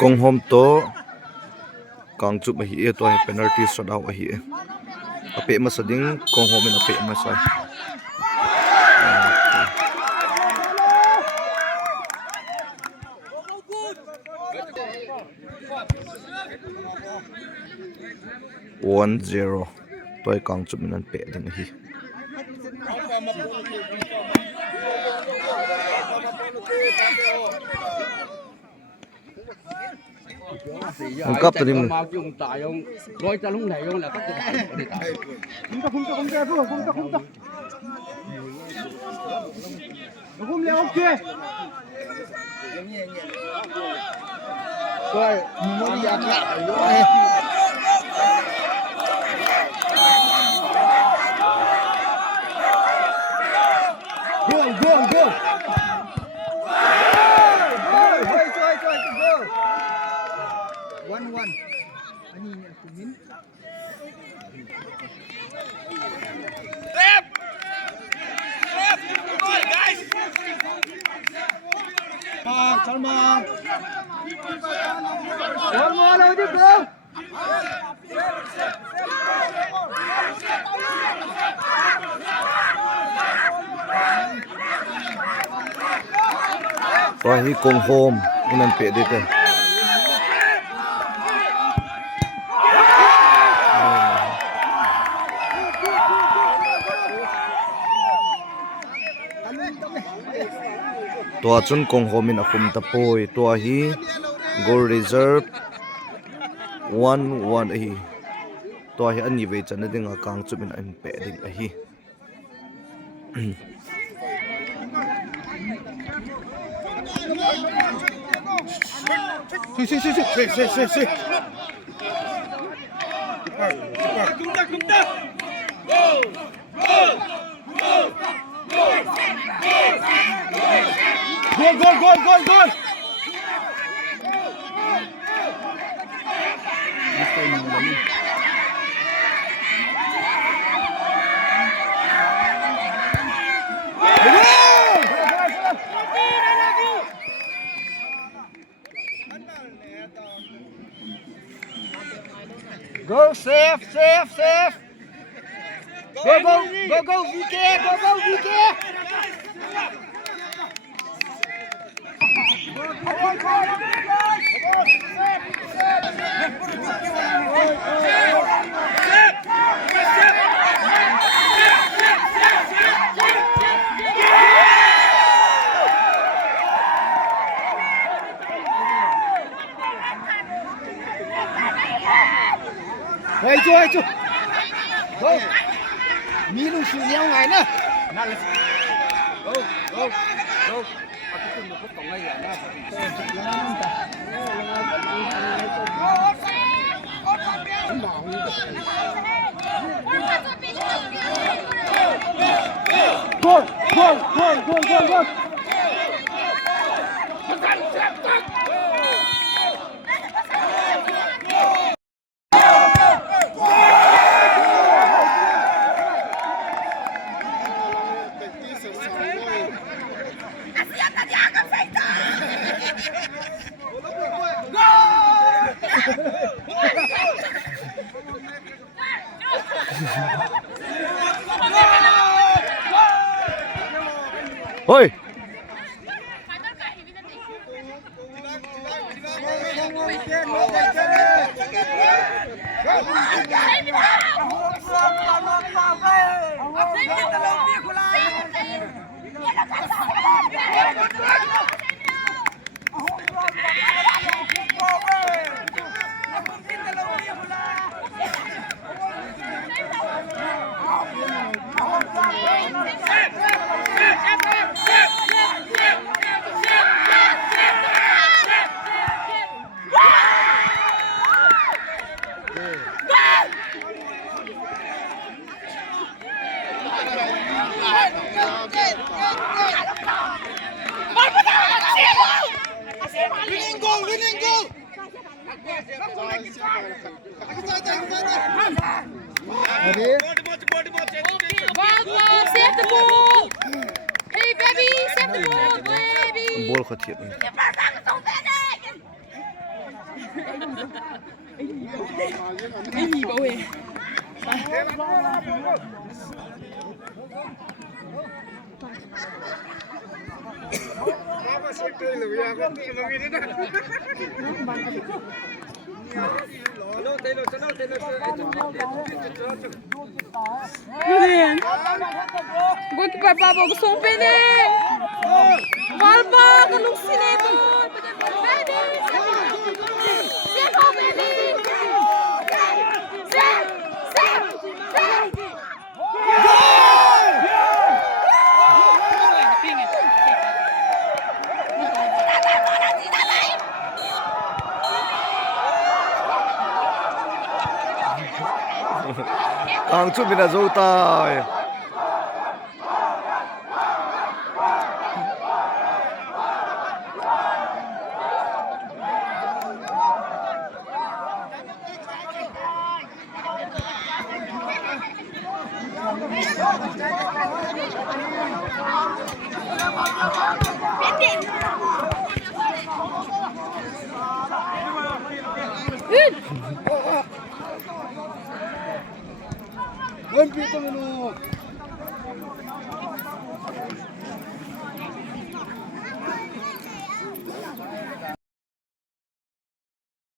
Konghom to Kangchup hi e to hi penalty shootout hi e ape ma sading Konghom in ape ma sai 1-0 toy Kangchup in an pe ding hi Ang kap tadi mo. Go. 1-1. Ani ni aku min. Step. Come on, guys. Salman. Salman, over there, bro. Wahi Konghom inan pe dito. Tua chun Konghom in akum tapoi tua hi goal reserve 1-1 hi tua hi ani ve chan ding a Kangchup in an pe ding a hi Si. Gol. Go, safe. Go, VK. Hey, chú. Go. Mi lu sự leo ngày nữa. Go. Aku pun nak potong lagi ya. Gol. Oi. Winning goal! Save the ball! Hey baby, save the ball, baby! Ball khát thiệt. ไม่มีป่ะเว้ย Julian, gue kipai papa gue sompe nih. Valpa kan lu sini tuh. Baby, siapa baby? Kangchup bina zo tai. Ön pito menu.